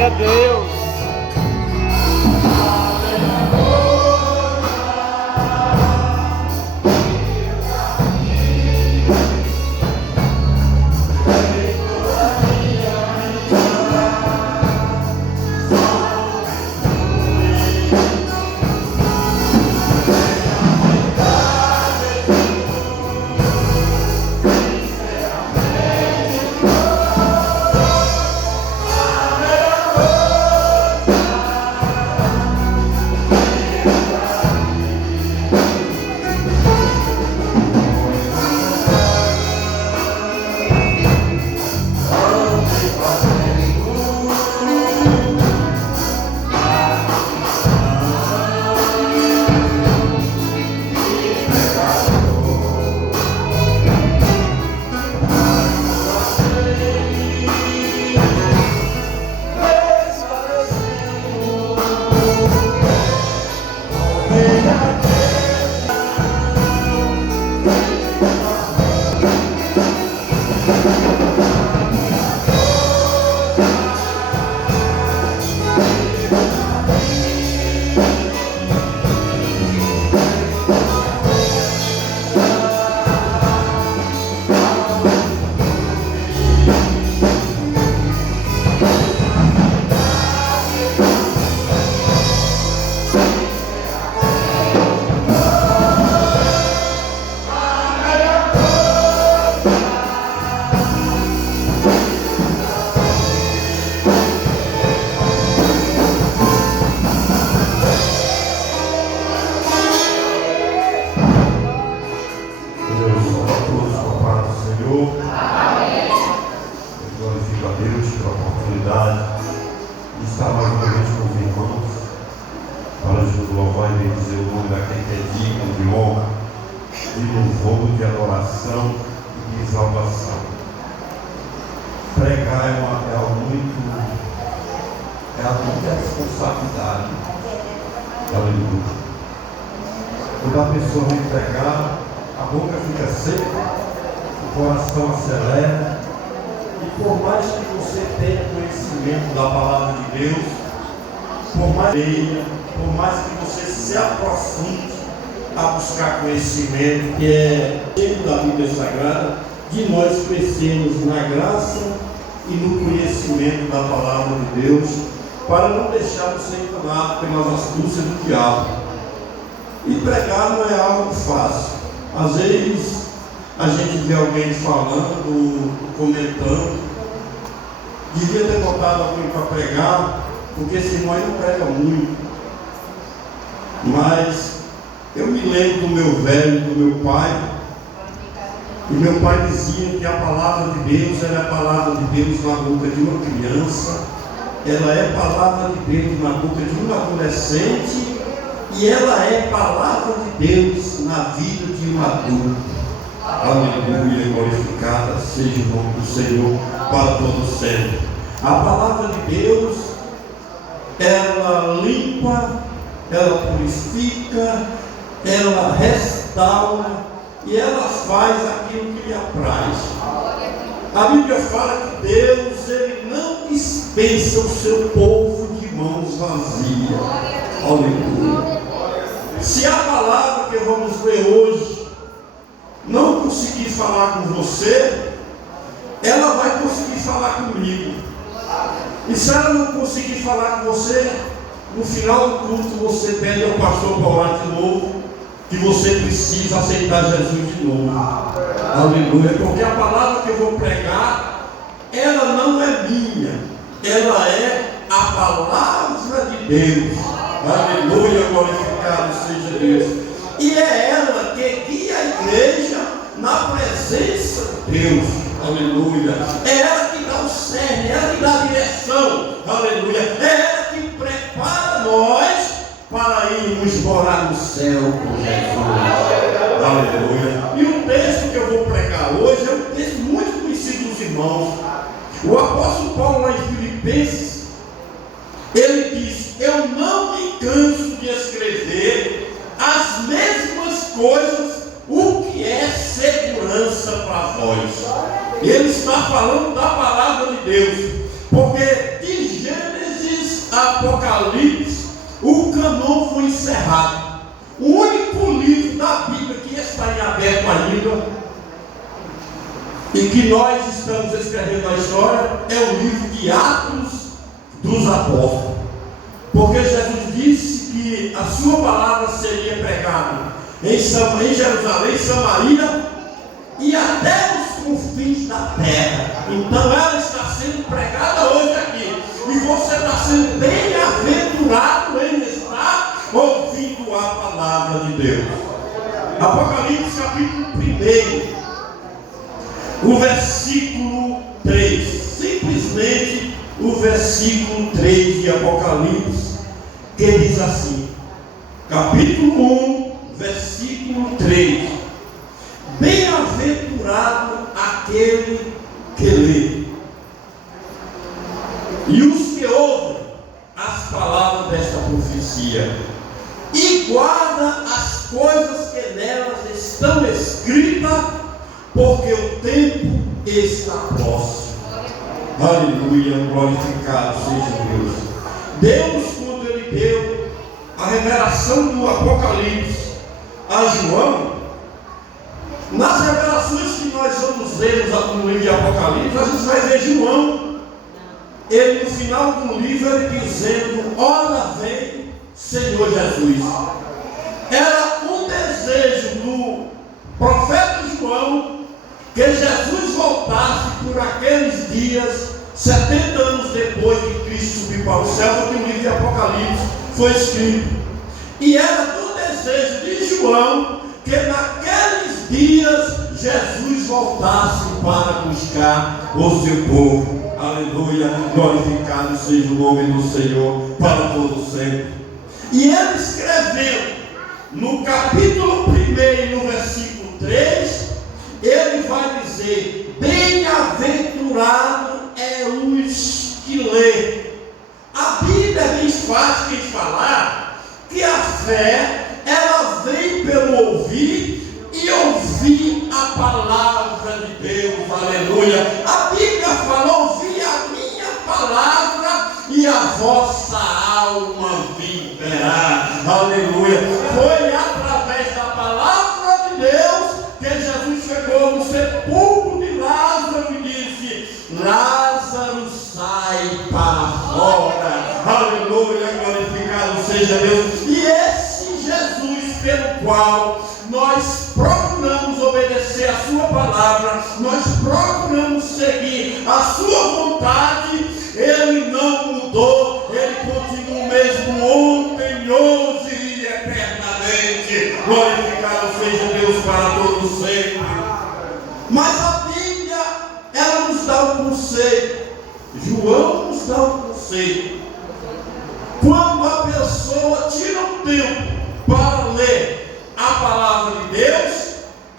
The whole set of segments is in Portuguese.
Glória a Deus. Quando a pessoa vem pregar, a boca fica seca, o coração acelera, e por mais que você tenha conhecimento da palavra de Deus, por mais que você se aprofunde a buscar conhecimento, que é dentro da Bíblia Sagrada, de nós crescermos na graça e no conhecimento da palavra de Deus, para não deixarmos ser enganados pelas astúcias do diabo. E pregar não é algo fácil. Às vezes a gente vê alguém falando, comentando, devia ter botado alguém para pregar, porque esse irmão aí não prega muito. Mas eu me lembro do meu velho, do meu pai, e meu pai dizia que a palavra de Deus era a palavra de Deus na boca de uma criança, ela é palavra de Deus na boca de um adolescente, e ela é palavra de Deus na vida de um adulto. Aleluia, glorificada seja o nome do Senhor para todo sempre. A palavra de Deus, ela limpa, ela purifica, ela restaura e ela faz aquilo que lhe apraz. A Bíblia fala que Deus, Ele não dispensa o seu povo de mãos vazias. Aleluia. Se a palavra que vamos ler hoje não conseguir falar com você, ela vai conseguir falar comigo. E se ela não conseguir falar com você, no final do culto você pede ao pastor para orar de novo, que você precisa aceitar Jesus de novo. Aleluia. Porque a palavra que eu vou pregar, ela não é minha, ela é a palavra de Deus. Aleluia, glorificado seja Deus. E é ela que guia a igreja na presença de Deus. Aleluia. É ela que dá o cerne, é ela que dá a direção. Aleluia. É ela que prepara nós para irmos morar no céu com Jesus. Aleluia. E o texto que eu vou pregar hoje é um texto muito conhecido dos irmãos. O apóstolo Paulo, lá em Filipenses, ele diz: eu não me canso de escrever as mesmas coisas, o que é segurança para vós. Ele está falando da palavra de Deus, porque de Gênesis Apocalipse, o cânon foi encerrado. O único livro da Bíblia que está em aberto ainda, e que nós estamos escrevendo a história, é o livro de Atos dos Apóstolos. Porque Jesus disse que a sua palavra seria pregada em Jerusalém, Samaria e até os confins da terra. Então ela está sendo pregada hoje aqui. E você está sendo bem-aventurado em estar ouvindo a palavra de Deus. Apocalipse capítulo 1, o versículo 3. Simplesmente o versículo 3 de Apocalipse, que diz assim, capítulo 1, versículo 3: bem-aventurado aquele que lê, e os que ouvem as palavras desta profecia, e guarda as coisas que nelas estão escritas, porque o tempo está próximo. Aleluia, glorificado seja Deus. Deus, quando Ele deu a revelação do Apocalipse a João, nas revelações que nós vamos ver no livro de Apocalipse, a gente vai ver João, ele no final do livro, ele dizendo: ora vem Senhor Jesus. Era um desejo do profeta João que Jesus voltasse por aqueles dias, 70 anos depois de Cristo subir para o céu, porque o livro de Apocalipse foi escrito. E era do desejo de João que naqueles dias Jesus voltasse para buscar o seu povo. Aleluia, glorificado seja o nome do Senhor para todo sempre. E ele escreveu no capítulo 1, no versículo 3, ele vai dizer: bem-aventurado é os que lê. A Bíblia é bem fácil de falar que a fé, ela vem pelo ouvir e ouvir a palavra de Deus. Aleluia. A Bíblia fala: ouvi a minha palavra e a vossa alma viverá. Aleluia. Foi através da palavra de Deus que Jesus chegou no sepulcro de Lázaro e disse: Lázaro, sai para fora. Aleluia, glorificado seja Deus. E esse Jesus pelo qual nós procuramos obedecer a sua palavra, nós procuramos seguir a sua vontade, ele não mudou, ele continua o mesmo ontem, hoje e eternamente. Glorificado seja Deus para todos sempre. Mas a Bíblia, ela nos dá um conselho. João nos dá um conselho. Quando a pessoa tira um tempo para ler a palavra de Deus,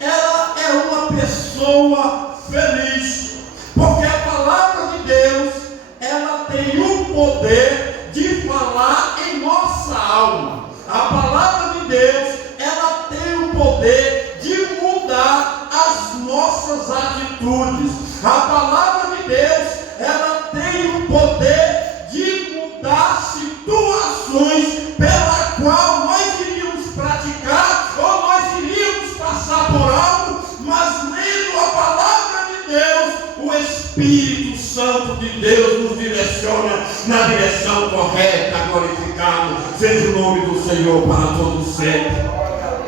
ela é uma pessoa feliz, porque a palavra de Deus, ela tem o poder de falar em nossa alma. A palavra de Deus, ela tem o poder de mudar as nossas atitudes. A palavra de Deus, ela tem o poder de mudar situações pela qual nós iríamos praticar ou nós iríamos passar por algo, mas lendo a palavra de Deus, o Espírito Santo de Deus nos direciona na direção correta. Glorificado seja o nome do Senhor para todos sempre.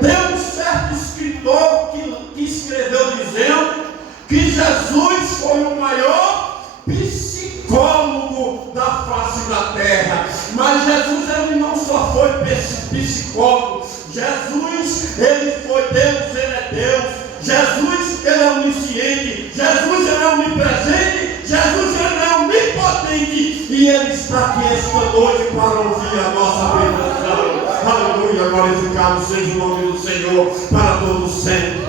Tem um certo escritor que escreveu dizendo que Jesus foi o maior psicólogo da face da terra. Mas Jesus, ele não só foi psicólogo. Jesus, ele foi Deus, ele é Deus. Jesus, ele é onisciente. Jesus, ele é onipresente. Jesus, ele é onipotente. E ele está aqui esta noite para ouvir a nossa pregação. Aleluia, glorificado seja o nome do Senhor para todos sempre.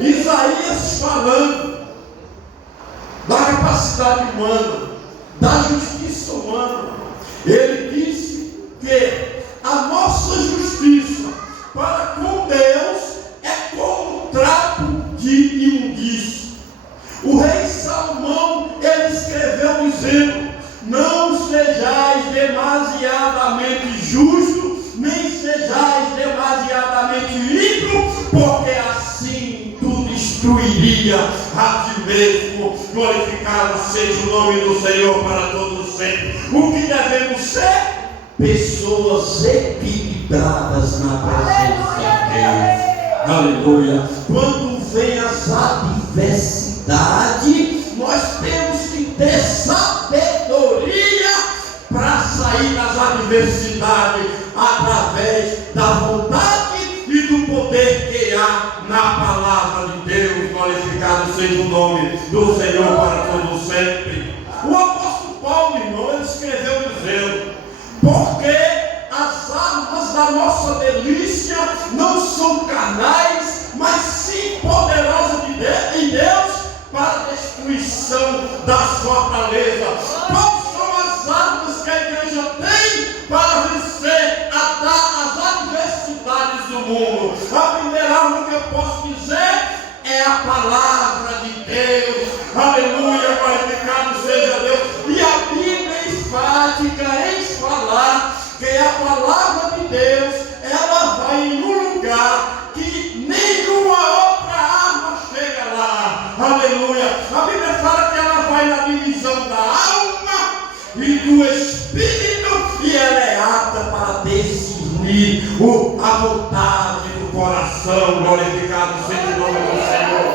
Isaías falando da capacidade humana, da justiça humana, ele disse que a nossa justiça para com Deus é como um trapo de imundícia. O rei Salomão, ele escreveu dizendo: não sejais demasiado demasiadamente justo, nem sejais demasiadamente ímpio, porque assim tu destruiria a ti mesmo. Glorificado seja o nome do Senhor para todos sempre. O que devemos ser? Pessoas equilibradas na presença de Deus. Aleluia. Quando vem as adversidades, nós temos que ter sabedoria para sair das adversidades através da vontade e do poder que há na palavra de Deus. Glorificado seja o nome do Senhor para todos sempre. O apóstolo Paulo, irmão, ele escreveu dizendo: porque as armas da nossa delícia não são carnais, mas sim poderosas em Deus para a destruição das fortalezas. Quais são as armas que a igreja tem para vencer as adversidades do mundo? A primeira arma que eu posso dizer é a palavra de Deus. Aleluia, glorificado seja Deus. E a Bíblia é enfática em falar que a palavra de Deus, ela vai em um lugar que nenhuma outra arma chega lá. Aleluia. A Bíblia fala que ela vai na divisão da alma e do espírito, e ela é apta para discernir a vontade do coração. Glorificado seja o nome do Senhor.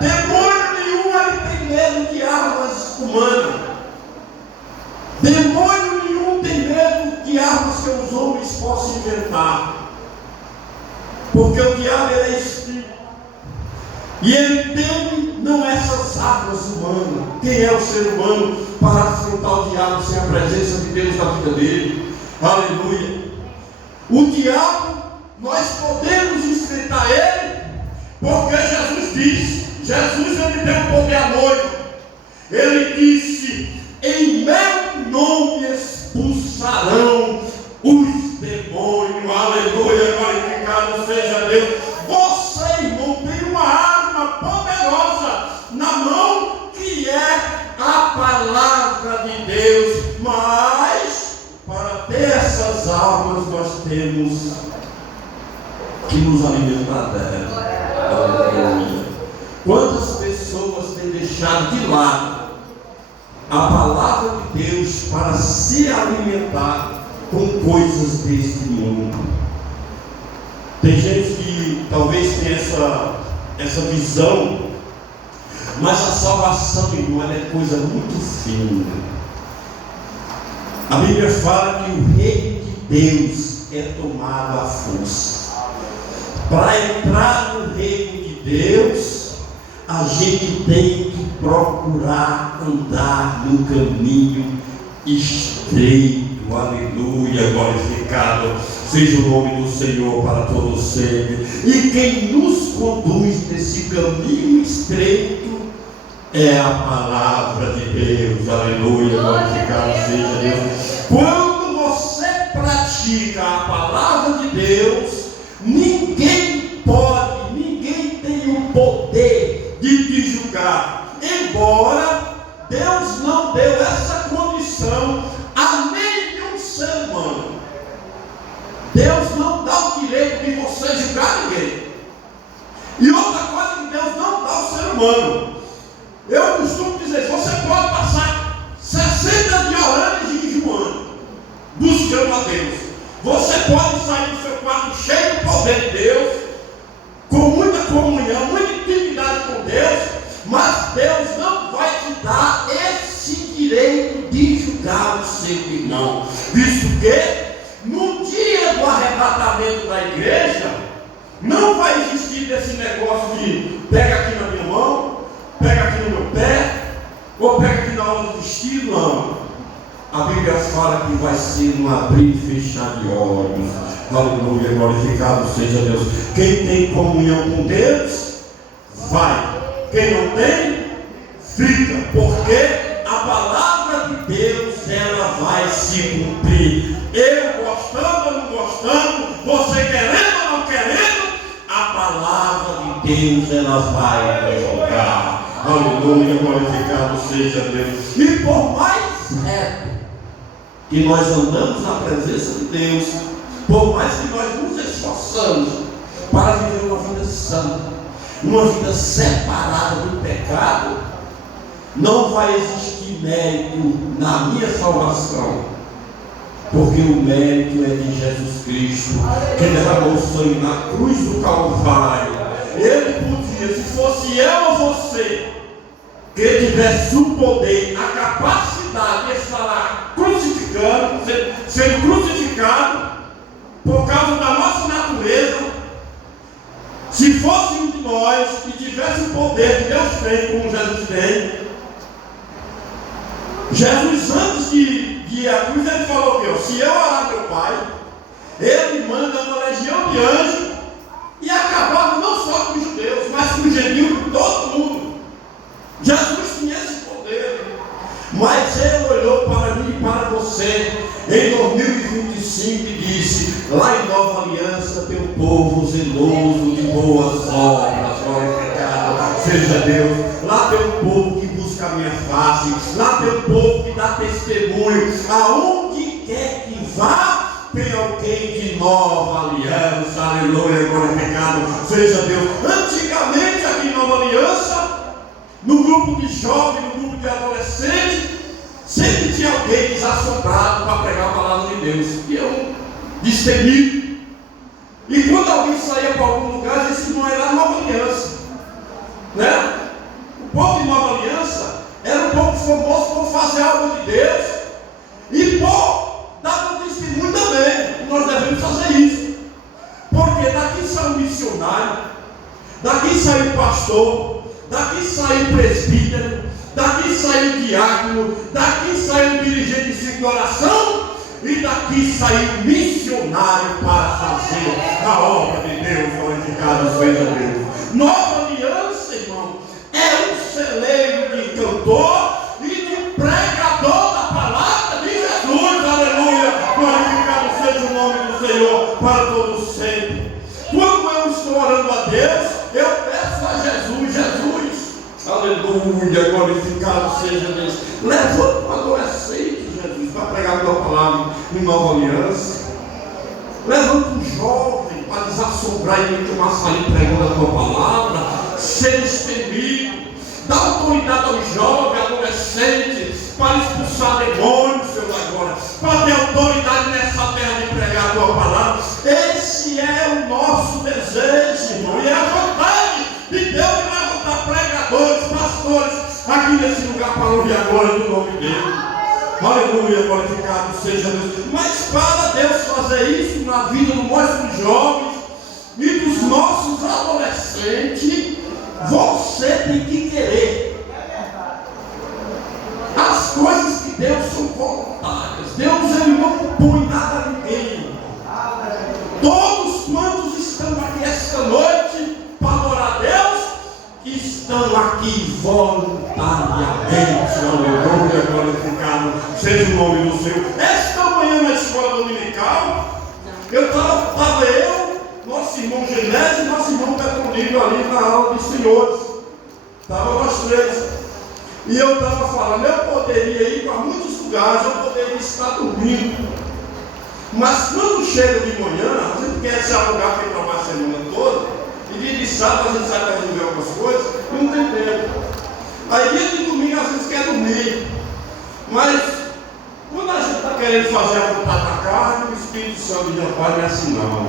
Demônio nenhum ele tem medo de armas humanas. Demônio nenhum tem medo de armas que os homens possam inventar. Porque o diabo ele é espírito. E ele teme não essas armas humanas. Quem é o ser humano para afrontar o diabo sem a presença de Deus na vida dele? Aleluia. O diabo, nós podemos enfrentar ele, porque Jesus disse, Jesus ele deu poder à noiva. Ele disse: em meu nome expulsarão os demônios. Aleluia, glorificado seja Deus. Você, irmão, tem uma arma poderosa na mão, que é a palavra de Deus. Mas para ter essas armas nós temos que nos alimentar dela. Aleluia. Quantas pessoas têm deixado de lado a palavra de Deus para se alimentar com coisas deste mundo? Tem gente que talvez tenha essa visão, mas a salvação, irmão, ela é coisa muito fina. A Bíblia fala que o reino de Deus é tomado à força. Para entrar no reino de Deus, a gente tem que procurar andar no caminho estreito. Aleluia, glorificado seja o nome do Senhor para todos sempre. E quem nos conduz nesse caminho estreito é a palavra de Deus. Aleluia, glorificado seja Deus. Quando você pratica a palavra de Deus, ninguém tem o poder de te julgar. Embora Deus não deu essa condição a nenhum ser humano. Deus não dá o direito de você julgar ninguém. E outra coisa que Deus não dá ao ser humano, eu costumo dizer, você pode passar 60 dias orando e jejuando, buscando a Deus. Você pode sair do seu quarto cheio do poder de Deus, com muita comunhão, muita intimidade com Deus, mas Deus não vai te dar esse direito de julgar o seu irmão. Visto que no dia do arrebatamento da igreja, não vai existir esse negócio de pega aqui na minha mão, pega aqui no meu pé, ou pega aqui na hora do vestido. Não. A Bíblia fala que vai ser um abrir e fechar de olhos. Aleluia, glorificado seja Deus. Quem tem comunhão com Deus, vai. Quem não tem, fica. Porque a palavra de Deus, ela vai se cumprir. Eu gostando ou não gostando, você querendo ou não querendo, a palavra de Deus, ela vai jogar. Aleluia, glorificado seja Deus. E por mais reto que nós andamos na presença de Deus, por mais que nós nos esforçamos para viver uma vida santa, uma vida separada do pecado, não vai existir mérito na minha salvação, porque o mérito é de Jesus Cristo, que derramou o sangue na cruz do Calvário. Ele podia, se fosse eu ou você, que tivesse o poder, a capacidade de estar lá crucificando, sendo crucificado por causa da nossa natureza, se fosse um de nós que tivesse o poder que Deus tem, como Jesus tem, Jesus, antes de ir à cruz, ele falou que se eu orar meu Pai, ele manda uma legião de anjos e acabava não só com os judeus, mas com os gentios, com todo mundo. Jesus tinha esse poder, mas ele olhou para mim e para você em 2025 e disse: lá em Nova Aliança tem um povo zeloso de boas obras, glorificado seja Deus. Lá tem um povo que busca a minha face, lá tem um povo que dá testemunho, aonde quer que vá, tem alguém de Nova Aliança, aleluia, glorificado seja Deus. Antigamente aqui em Nova Aliança, no grupo de jovens, no grupo de adolescentes, sempre tinha alguém desassombrado para pregar a palavra de Deus, e eu destemido. E quando alguém saía para algum lugar, esse não era Nova Aliança, né? O povo de Nova Aliança era um povo famoso por fazer algo de Deus e por dar um testemunho também. Nós devemos fazer isso, porque daqui sai um missionário, daqui sai um pastor, daqui sai um presbítero, daqui sai um diácono, daqui sai um dirigente de oração, e daqui sai um missionário para fazer a obra de Deus, glorificado seja Deus. Nova Aliança, irmão, é um celeiro de cantor e de pregador da palavra de Jesus, aleluia, glorificado seja o nome do Senhor para todos sempre. Quando eu estou orando a Deus, eu peço a Jesus, aleluia, glorificado seja Deus, levanta um adolescente, Jesus, para pregar a tua palavra em Nova Aliança. Levanta um jovem para desassombrar e meter uma saída pregando a tua palavra, ser destemido. Dá autoridade ao jovem, adolescente, para expulsar demônios, Senhor, agora, para ter autoridade nessa terra de pregar a tua palavra. Esse é o nosso desejo, irmão, e é a vontade de Deus de levantar pregadores, pastores aqui nesse lugar para ouvir a glória do nome dele. Aleluia, glorificado seja Deus. Mas para Deus fazer isso na vida dos nossos jovens e dos nossos adolescentes, você tem que querer. As coisas de Deus são voluntárias. Deus, ele não põe nada a ninguém. Todos quantos estão aqui esta noite para adorar a Deus, estão aqui voluntariamente. Aleluia, glorificado seja o nome do Senhor. Esta manhã na escola dominical, estava eu, nosso irmão Genésio e nosso irmão Petronilho ali na aula dos senhores. Estava nós três. E eu estava falando, eu poderia ir para muitos lugares, eu poderia estar dormindo. Mas quando chega de manhã, a gente quer se alugar para ir trabalhar a semana toda. E dia de sábado a gente sai para resolver algumas coisas e não tem tempo. Aí dia de domingo às vezes quer dormir. Mas quando a gente está querendo fazer a vontade da carne, o Espírito Santo diz: Pai, não é assim não.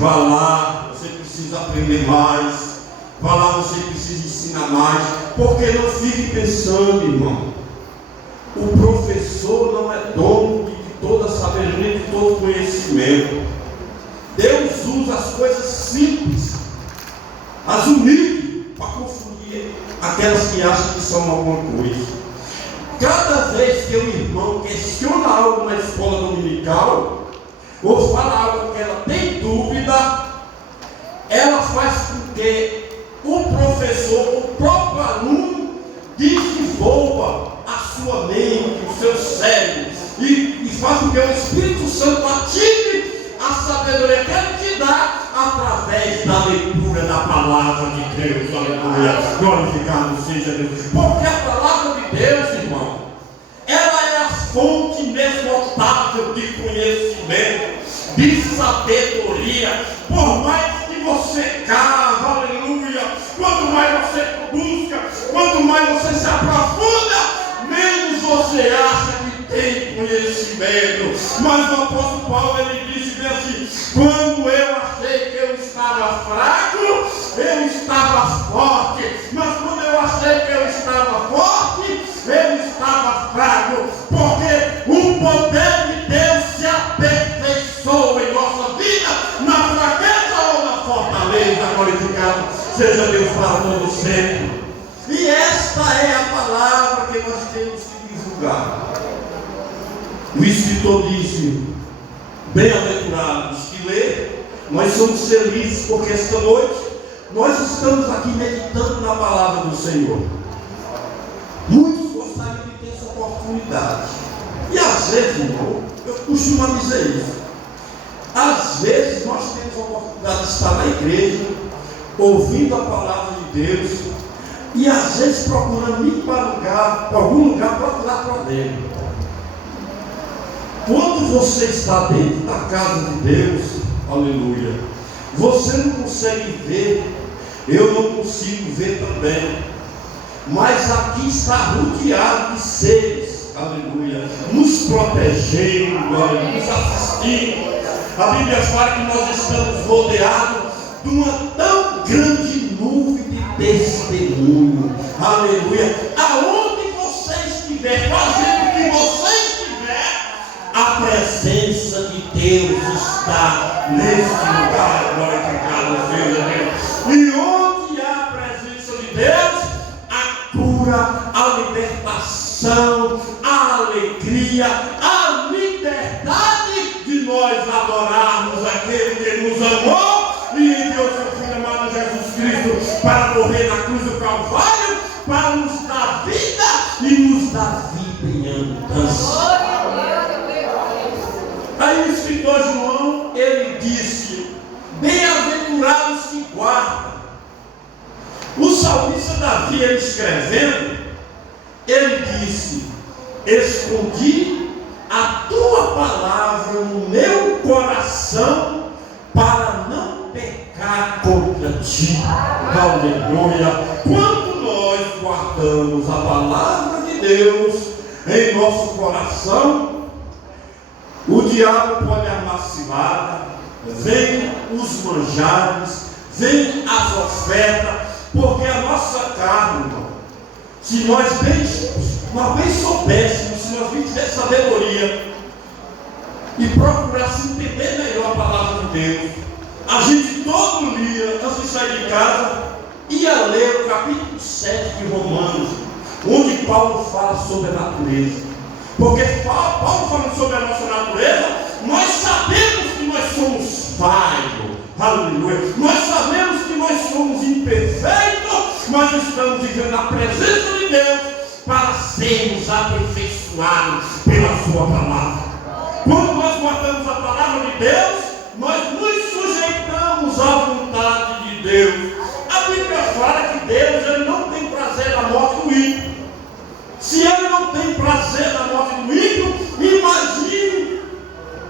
Vá lá, você precisa aprender mais. Vá lá, você precisa ensinar mais. Porque não fique pensando, irmão. O professor não é dono de toda a sabedoria, de todo conhecimento. Deus usa as coisas simples, as humildes, para confundir aquelas que acham que são alguma coisa. Cada vez que o irmão questiona algo na escola dominical, ou fala algo que ela tem dúvida, ela faz com que o professor, o próprio aluno, desenvolva a sua mente, o seu cérebro, e faz com que o Espírito Santo ative a sabedoria que ele te dá através da leitura da palavra de Deus. Aleluia, glorificado seja Deus. Porque a palavra de Deus, irmão, ela é a fonte de sabedoria. Por mais que você cava, aleluia, quanto mais você busca, quanto mais você se aprofunda, menos você acha que tem conhecimento. Mas o apóstolo Paulo, ele disse bem assim: quando eu achei que eu estava fraco, eu estava forte. Mas quando eu achei que eu estava forte, eu estava fraco. Porque o poder de Deus se aperfeiçoa em nossa vida, na fraqueza ou na fortaleza. Glorificado seja Deus para todo sempre. E esta é a palavra que nós temos que divulgar. O escritor diz: bem-aventurados que lê. Nós somos felizes porque esta noite nós estamos aqui meditando na palavra do Senhor. Muitos gostariam de ter essa oportunidade. E às vezes, irmão, eu costumo dizer isso. Às vezes nós temos a oportunidade de estar na igreja, ouvindo a palavra de Deus, e às vezes procurando ir para algum lugar procurar para dentro. Quando você está dentro da casa de Deus, aleluia, você não consegue ver, eu não consigo ver também, mas aqui está rodeado de seres, aleluia, nos protegendo, nos assistindo. A Bíblia fala que nós estamos rodeados de uma tão grande nuvem de testemunho, aleluia. Aonde você estiver, fazendo o que você estiver, a presença de Deus está nesse lugar. Glorificado seja Deus. E onde há a presença de Deus, a cura, a libertação, a alegria, a liberdade de nós adorarmos aquele que nos amou e enviou seu Filho amado Jesus Cristo para morrer na cruz do Calvário, para nos dar vida e nos dar vida em abundância. Aí o escritor João, ele disse: bem-aventurados que guardam. O salmista Davi, ele escrevendo, ele disse: escondi a tua palavra no meu coração para não pecar contra ti. Aleluia. Quando nós guardamos a palavra de Deus em nosso coração, o diabo pode armar cilada, vem os manjares, vem as ofertas, porque a nossa carne, irmão, se nós bem soubéssemos, se nós tivéssemos sabedoria e procurassemos entender melhor a palavra de Deus, a gente todo dia, antes de sair de casa, ia ler o capítulo 7 de Romanos, onde Paulo fala sobre a natureza. Porque Paulo falando sobre a nossa natureza, nós sabemos que nós somos falhos, aleluia. Nós sabemos que nós somos imperfeitos, mas estamos vivendo na presença de Deus para sermos aperfeiçoados pela sua palavra. Quando nós guardamos a palavra de Deus, nós nos sujeitamos à vontade de Deus. A Bíblia fala que Deus, ele não tem prazer na morte do ímpio. Se ele não tem prazer na morte do ímpio, imagine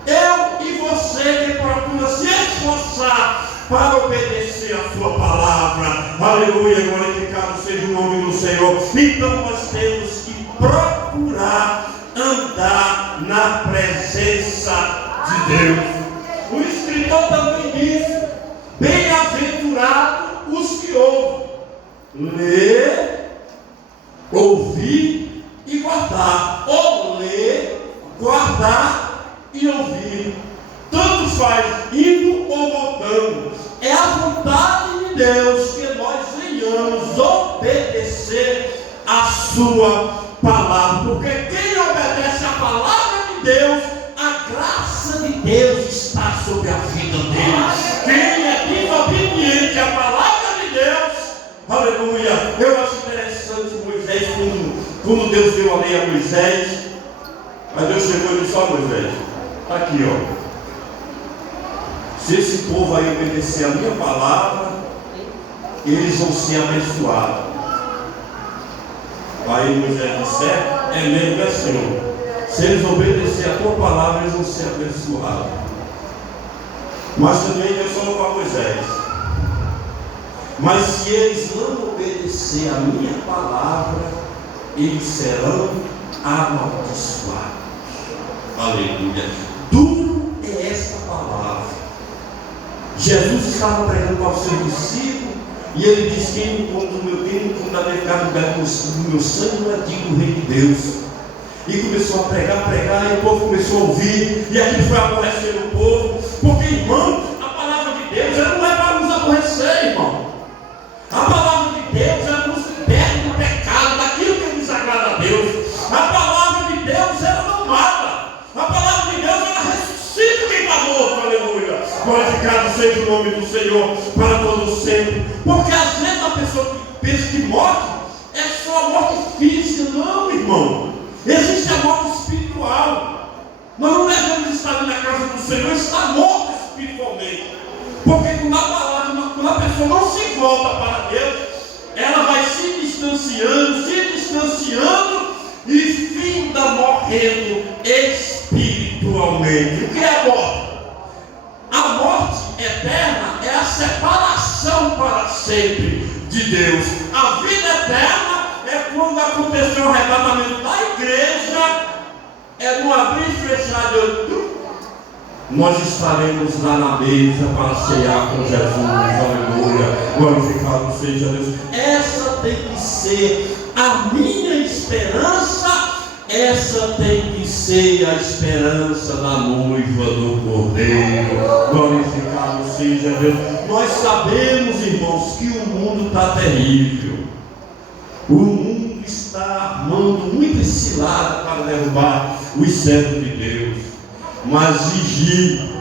eu e você que procura se esforçar para obedecer a sua palavra. Aleluia, glorificado seja o nome do Senhor. Então nós temos que procurar andar na presença de Deus. O escritor também diz: bem-aventurado os que ouvem, ler, ouvir e guardar, ou ler, guardar e ouvir, tanto faz indo ou voltando. É a vontade de Deus que nós venhamos obedecer a sua palavra, porque quem obedece a palavra de Deus, a graça de Deus está sobre a vida dele. Quem é desobediente à palavra de Deus, aleluia. Eu acho interessante Moisés, quando Deus deu a lei a Moisés, mas Deus chegou e disse: ó Moisés, está aqui, ó. Se esse povo aí obedecer a minha palavra, eles vão ser abençoados. Aí Moisés disse: é mesmo, Senhor. Se eles obedecerem a tua palavra, eles vão ser abençoados. Mas também Deus falou para Moisés: mas se eles não obedecer a minha palavra, eles serão amaldiçoados. Aleluia. Duro é esta palavra. Jesus estava pregando para os seus discípulos e ele disse: quem não come do meu reino, não come da minha carne, do meu sangue, não é digno do reino de Deus. E começou a pregar, e o povo começou a ouvir, e aquilo foi aborrecendo o povo, porque, irmão, a palavra de Deus ela não é para nos aborrecer, irmão. A palavra de Deus ela nos liberta do pecado, daquilo que desagrada a Deus. A palavra de Deus ela não mata. A palavra de Deus ela ressuscita quem está morto, aleluia. Glorificado seja o nome do Senhor para todos sempre. Porque às vezes a pessoa que pensa que morte é só a morte física. Não, irmão. Existe a morte espiritual. Nós não devemos estar na casa do Senhor, está morto espiritualmente. Porque quando a pessoa não se volta para Deus, ela vai se distanciando e finda morrendo espiritualmente. O que é a morte? A morte eterna é a separação para sempre de Deus. A vida eterna é quando aconteceu o arrebatamento da igreja, é no abrir e fechar de outro. Nós estaremos lá na mesa para cear com Jesus, aleluia, glorificado seja Deus. Essa tem que ser a minha esperança, essa tem que ser a esperança da noiva do Cordeiro, glorificado seja Deus. Nós sabemos, irmãos, que o mundo está terrível. O mundo está armando muitas ciladas para derrubar os servos de Deus. Mas vigie.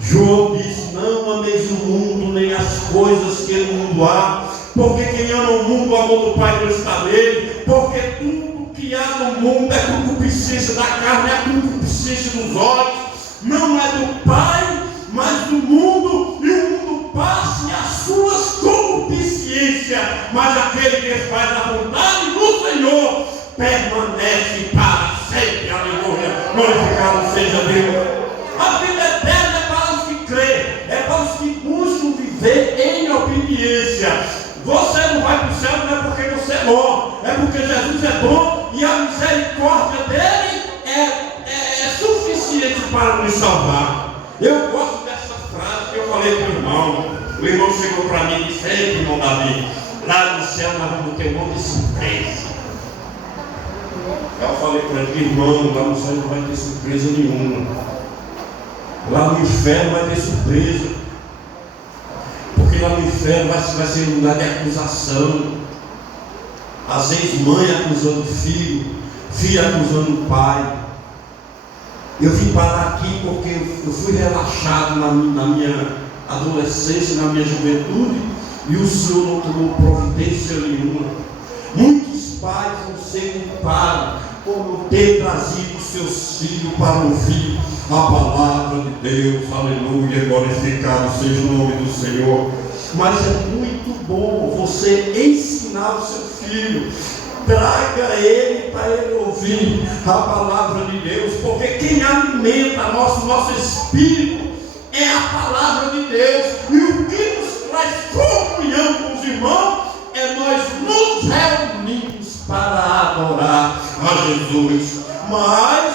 João disse: não ameis o mundo, nem as coisas que no mundo há, porque quem ama o mundo, o amor do Pai não está nele. Porque tudo que há no mundo é concupiscência da carne, é concupiscência dos olhos, não é do Pai, mas do mundo. E o mundo passa e as suas concupiscências, mas aquele que faz a vontade do Senhor permanece para sempre, aleluia, glorificado seja Deus. A vida eterna é para os que creem, é para os que buscam viver em obediência. Você não vai para o céu não é porque você é bom, é porque Jesus é bom e a misericórdia dele é suficiente para nos salvar. Eu gosto dessa frase que eu falei para o irmão chegou para mim e disse: ei, irmão Davi, lá no céu nós vamos ter um monte de surpresa. Eu falei para ele: irmão, lá no céu não vai ter surpresa nenhuma. Lá no inferno vai ter surpresa. Porque lá no inferno vai ser um lugar de acusação. Às vezes mãe acusando filho, filho acusando pai. Eu vim parar aqui porque eu fui relaxado na minha adolescência, na minha juventude, e o Senhor não tomou providência nenhuma. Muitos pais vão ser culpados por não ter trazido os seus filhos para ouvir a palavra de Deus, aleluia, glorificado seja o nome do Senhor. Mas é muito bom você ensinar o seu filho, traga ele para ele ouvir a palavra de Deus, porque quem alimenta nosso espírito é a palavra de Deus, e o que nos traz comunhão com os irmãos é nós nos reunimos para adorar a Jesus. Mas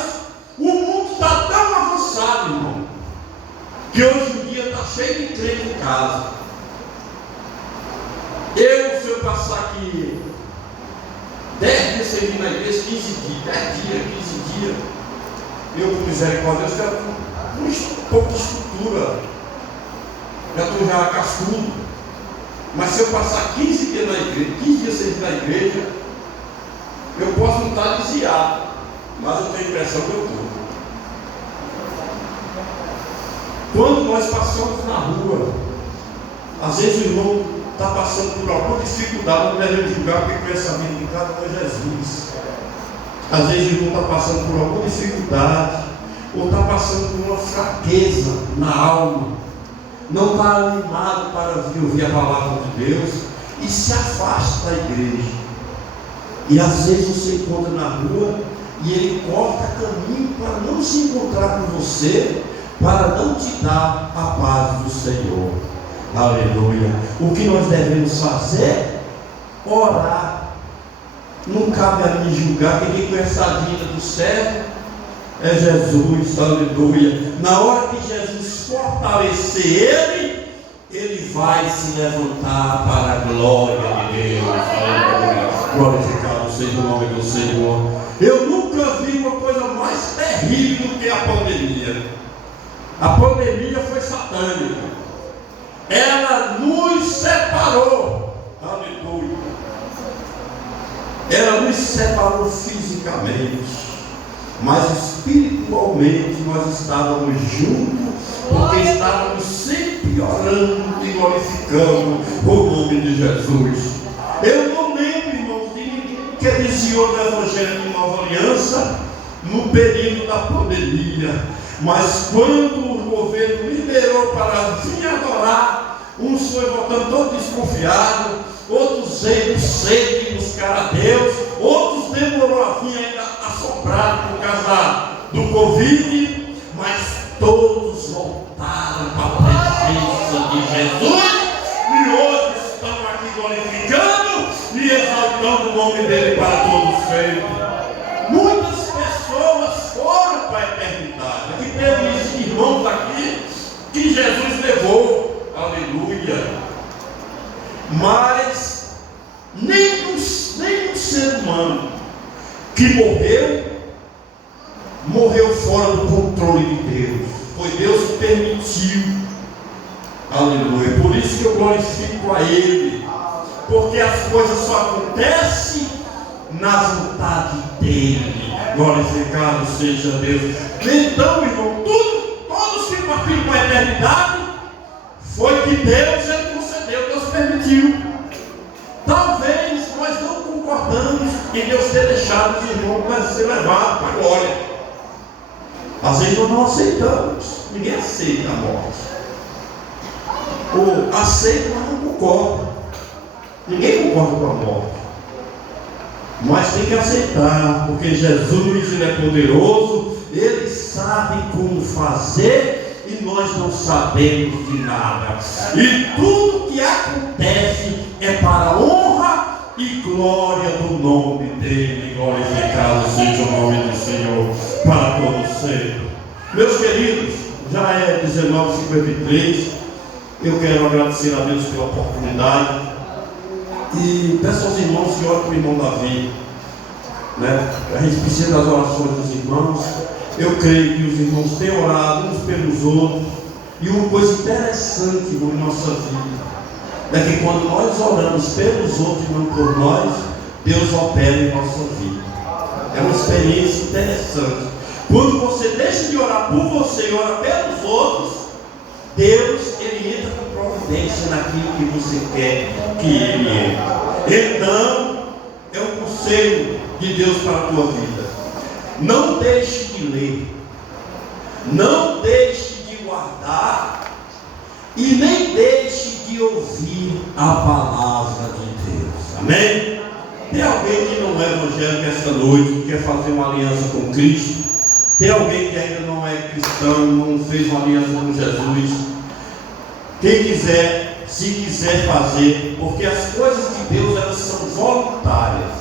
o mundo está tão avançado, irmão, que hoje em dia está cheio de crente em casa. Se eu passar aqui 10 dias sem vir na igreja, 15 dias, 10 dias, 15 dias, eu com misericórdia, eu quero um pouco de estrutura, já estou já cascudo. Mas se eu passar 15 dias na igreja, 15 dias sem vir na igreja, eu posso não estar desviado, mas eu tenho a impressão que eu estou. Quando nós passamos na rua, às vezes o irmão está passando por alguma dificuldade, não devemos julgar porque conhece a vida de cada um é Jesus. Às vezes o irmão está passando por alguma dificuldade, ou está passando por uma fraqueza na alma, não está animado para vir ouvir a palavra de Deus, e se afasta da igreja. E às vezes você encontra na rua, e ele corta caminho para não se encontrar com você, para não te dar a paz do Senhor. Aleluia. O que nós devemos fazer? Orar. Não cabe a mim julgar. Quem conhece a vida do servo é Jesus. Aleluia. Na hora que Jesus fortalecer ele vai se levantar para a glória de Deus. Aleluia. Glorificado seja o nome do Senhor. Eu nunca vi uma coisa mais terrível do que a pandemia. A pandemia foi satânica. Ela nos separou. Aleluia. Ela nos separou fisicamente, mas espiritualmente nós estávamos juntos, porque estávamos sempre orando e glorificando o nome de Jesus. Eu não lembro, irmãos, de ninguém que iniciou o Evangelho de Nova Aliança no período da pandemia. Mas quando o governo liberou para vir adorar, uns foi voltando todo desconfiado, outros veio cedo buscar a Deus, outros demorou a vir ainda assombrado por causa do Covid, mas todos voltaram para a presença de Jesus e hoje estão aqui glorificando e exaltando o nome dele para todos sempre. Muitas pessoas foram para a eternidade. Aqui teve irmãos aqui que Jesus levou. Aleluia. Mas nenhum ser humano que morreu fora do controle de Deus. Foi Deus que permitiu. Aleluia. Por isso que eu glorifico a Ele, porque as coisas só acontecem na vontade dele. Glorificado seja Deus. Então, irmão, todos que partiram para a eternidade foi que Deus ele concedeu, Deus permitiu. Talvez nós não concordamos em Deus ter deixado os irmãos para ser levados para a glória. Às vezes nós não aceitamos. Ninguém aceita a morte. Ou aceita, mas não concorda. Ninguém concorda com a morte. Mas tem que aceitar, porque Jesus ele é poderoso, Ele sabe como fazer e nós não sabemos de nada. E tudo que acontece é para a honra e glória do nome dEle. Glorificado seja o nome do Senhor para todos sempre. Meus queridos, já é 19h53. Eu quero agradecer a Deus pela oportunidade. E peço aos irmãos que orem para o irmão Davi, né? A gente precisa das orações dos irmãos. Eu creio que os irmãos têm orado uns pelos outros. E uma coisa interessante em nossa vida é que quando nós oramos pelos outros e não por nós, Deus opera em nossa vida. É uma experiência interessante. Quando você deixa de orar por você e ora pelos outros, Deus ele entra com providência naquilo que você quer que Ele entre. Então, é um conselho de Deus para a tua vida. Não deixe de ler, não deixe de guardar e nem deixe de ouvir a palavra de Deus. Amém? Tem alguém que não é evangélico esta noite, que quer fazer uma aliança com Cristo? Tem alguém que ainda não é cristão, não fez uma aliança com Jesus? Quem quiser, se quiser fazer, porque as coisas de Deus elas são voluntárias.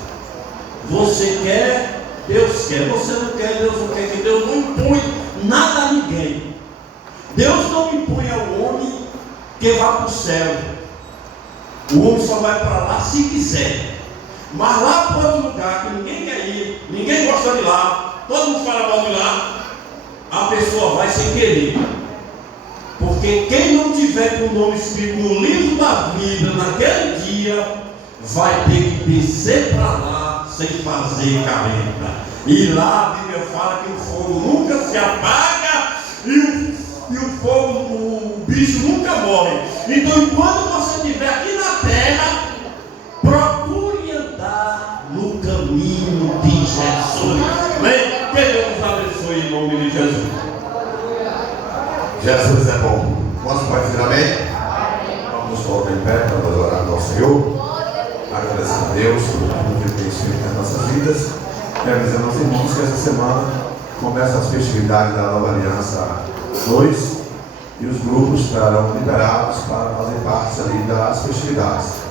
Você quer, Deus quer. Você não quer, Deus não quer. Que Deus não impõe nada a ninguém. Deus não impõe ao homem que vá para o céu. O homem só vai para lá se quiser. Mas lá para outro lugar que ninguém quer ir, ninguém gosta de ir lá, todo mundo fala mal de lá, a pessoa vai sem querer. Porque quem não tiver com o nome escrito no livro da vida naquele dia, vai ter que descer para lá sem fazer careta. E lá a Bíblia fala que o fogo nunca se apaga e o fogo, o bicho nunca morre. Então enquanto você estiver aqui na terra, procure andar no caminho de Jesus. Que Deus nos abençoe em nome de Jesus. Jesus é bom. Posso dizer amém? Vamos nos colocar em pé para nós orar ao Senhor. Agradecer a Deus por tudo que Ele tem feito nas nossas vidas. Quero dizer aos irmãos que essa semana começa as festividades da Nova Aliança 2, e os grupos estarão liberados para fazer parte ali das festividades.